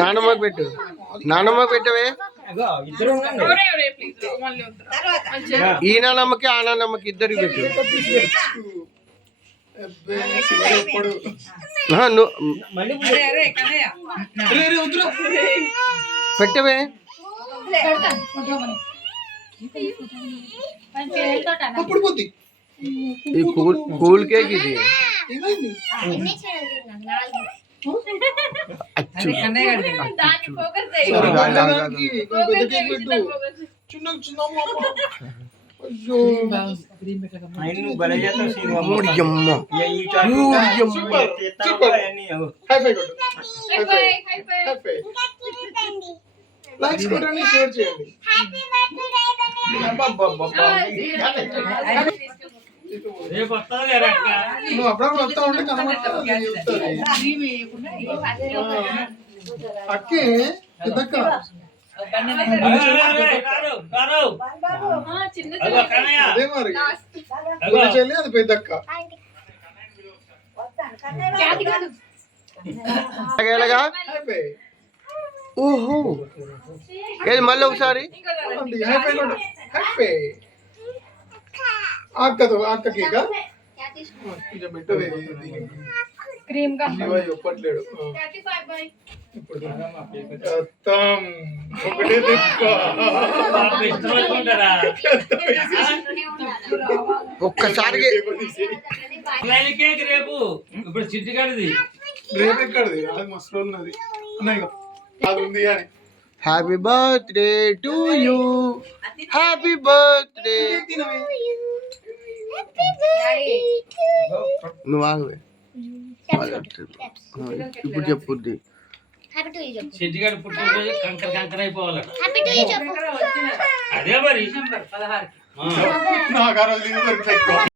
నానమ్మకి పెట్టు, నానమ్మకి పెట్టవే. ఈ నానమ్మకి ఆ నానమ్మకి ఇద్దరికి పెట్టు. పెట్టవే. ఈ కూల్ కేక్ ఇది. లైక్స్ కొట్టండి, షేర్ చేయండి. నువ్వు అప్పుడప్పుడు వస్తా ఉంటే కనబడుతుంది. అక్కే పెద్దక్క అదే మరి చెల్లి, అది పెద్దక్క. ఓహో, ఏది మళ్ళీ ఒకసారి అక్కతో అక్క కేక పెట్టవే. ఒప్పట్లేడు ఇప్పుడు ఒకటే ఒక్కసారి రేపు ఇప్పుడు చిట్టిగాడిది రేపు ఎక్కడిది? అది మస్తు ఉన్నది అన్నయ్య, అది ఉంది కానీ. Happy birthday to you, happy birthday. నువ్వు ఆగవే, ఇప్పుడు చెప్పుద్ది. చిట్టిగాడి పుట్టినరోజు కంకర కంకర అయిపోవాలి. అదే మరి నాకు ఆ రోజు